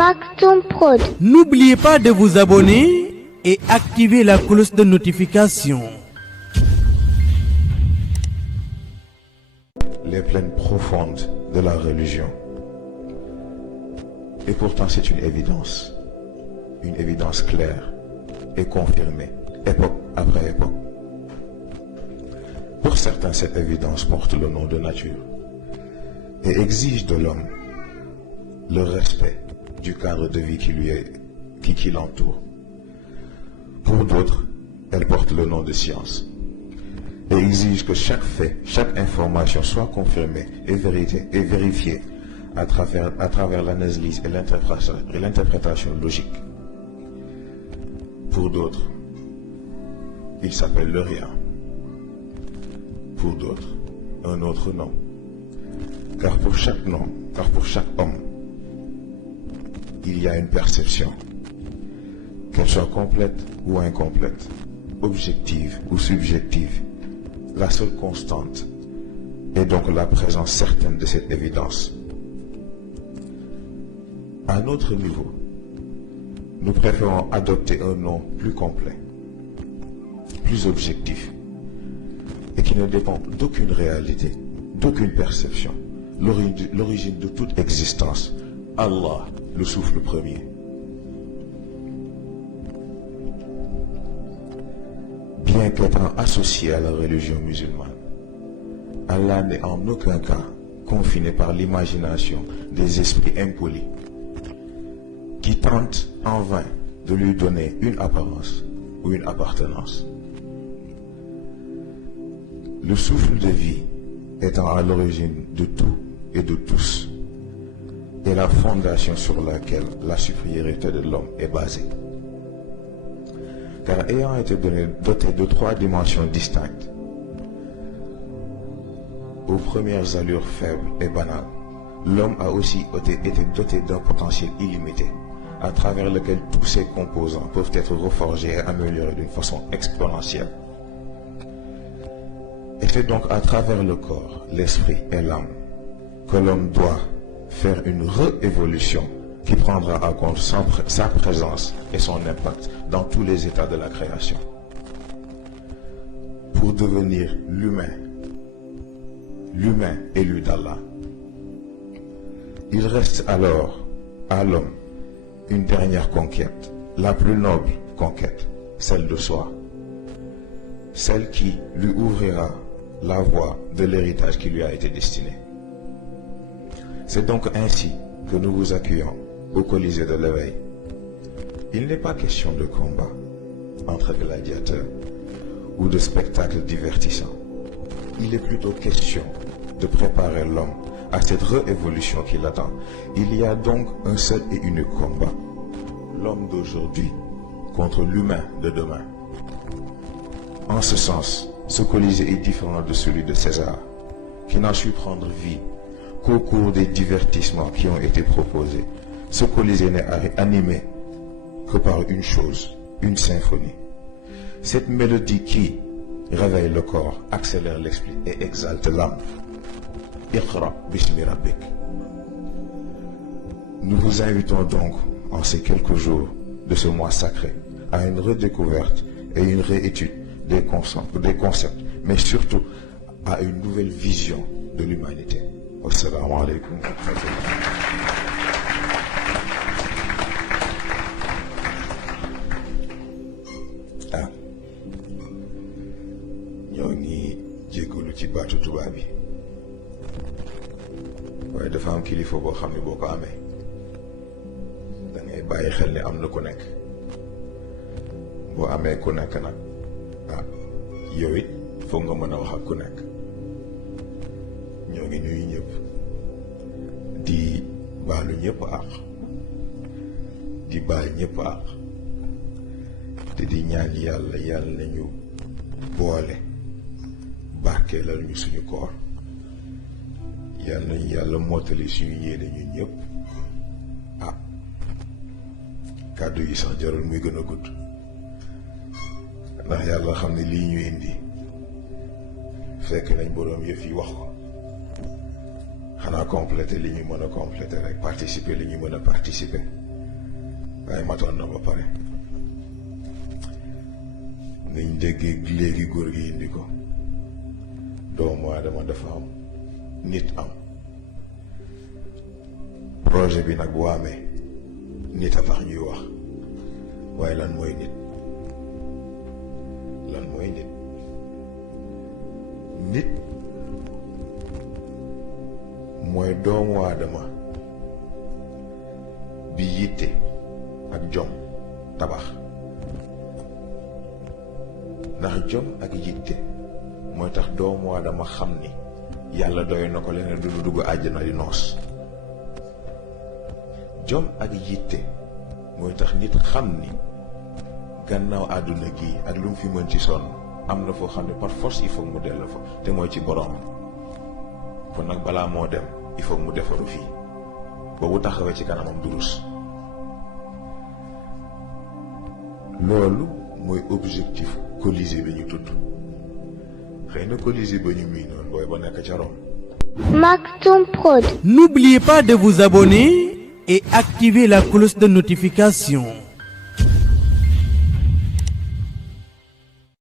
Maktoum Prod. N'oubliez pas de vous abonner et activer la cloche de notification. Les plaines profondes de la religion. Et pourtant c'est une évidence claire et confirmée, époque après époque. Pour certains, cette évidence porte le nom de nature et exige de l'homme le respect du cadre de vie qui l'entoure. Pour d'autres, elle porte le nom de science et exige que chaque fait, chaque information soit confirmée et vérifiée à travers l'analyse et l'interprétation logique. Pour d'autres, il s'appelle le rien. Pour d'autres, un autre nom. Car pour chaque homme, il y a une perception, qu'elle soit complète ou incomplète, objective ou subjective. La seule constante est donc la présence certaine de cette évidence. À notre niveau, nous préférons adopter un nom plus complet, plus objectif, et qui ne dépend d'aucune réalité, d'aucune perception, l'origine de toute existence, Allah, le souffle premier. Bien qu'étant associé à la religion musulmane, Allah n'est en aucun cas confiné par l'imagination des esprits impolis qui tentent en vain de lui donner une apparence ou une appartenance. Le souffle de vie étant à l'origine de tout et de tous, est la fondation sur laquelle la supériorité de l'homme est basée. Car ayant été doté de trois dimensions distinctes, aux premières allures faibles et banales, l'homme a aussi été doté d'un potentiel illimité, à travers lequel tous ses composants peuvent être reforgés et améliorés d'une façon exponentielle. Et c'est donc à travers le corps, l'esprit et l'âme que l'homme doit faire une réévolution qui prendra en compte sa présence et son impact dans tous les états de la création. Pour devenir l'humain élu d'Allah. Il reste alors à l'homme une dernière conquête, la plus noble conquête, celle de soi, celle qui lui ouvrira la voie de l'héritage qui lui a été destiné. C'est donc ainsi que nous vous accueillons au Colisée de l'éveil. Il n'est pas question de combat entre gladiateurs ou de spectacles divertissants. Il est plutôt question de préparer l'homme à cette réévolution qui l'attend. Il y a donc un seul et unique combat. L'homme d'aujourd'hui contre l'humain de demain. En ce sens, ce Colisée est différent de celui de César, qui n'a su prendre vie qu'au cours des divertissements qui ont été proposés. Ce Colisée n'est animé que par une chose, une symphonie. Cette mélodie qui réveille le corps, accélère l'esprit et exalte l'âme. Iqra bismi rabbik. Nous vous invitons donc, en ces quelques jours de ce mois sacré, à une redécouverte et une réétude des concepts, mais surtout à une nouvelle vision de l'humanité. Assalamu alaikum. ñoo ngi jéggalu ci baatu tubaab bi waaye dafa am kilifa boo xam ne boo ko amee da ngay bàyyi xel ne am na ku nekk boo amee ku nekk nag yow it foog nga mën a wax ak ku nekk. ñoo ngi nuyu ñëpp di baalu ñëpp àq di baal ñëpp àq te di ñaan yàlla nañu boole barkeelal ñu suñu koor nañu yàlla mottali suñu yéene ñun ñëpp. kàddu yi sax jarul muy gën a gudd ndax yàlla xam ne lii ñu indi fekk nañ boroom yëf yi wax ko. xanaa compléter li ñu mën a compléter rek participer li ñu mën a participer waaye matoon na ba pare niñ déggee léegi góor gi indi ko doomu aadama dafa am nit am projet bi nag bu amee nit a tax ñuy wax waaye lan mooy nit nit mooy doomu aadama bi yitte ak jom tabax ndax jom ak yitte mooy tax doomu aadama xam ni yàlla doy na ko leneen du dugg àjjana di noos jom ak yitte mooy tax nit xam ni gannaaw àdduna gi ak lu mu fi mën ci sonn am na foo xam ne par force il faut mu dellu fa te mooy ci borom kon nag balaa moo dem il faut mu defaru fii boobu taxawee ci kanamam durus loolu mooy objectif Colisée bi ñu tudd xëy na Colisée ba ñu miinoon booy ba nekk ca Rome. Maktoum Prod. N'oubliez pas de vous abonner et activer la cloche de notification.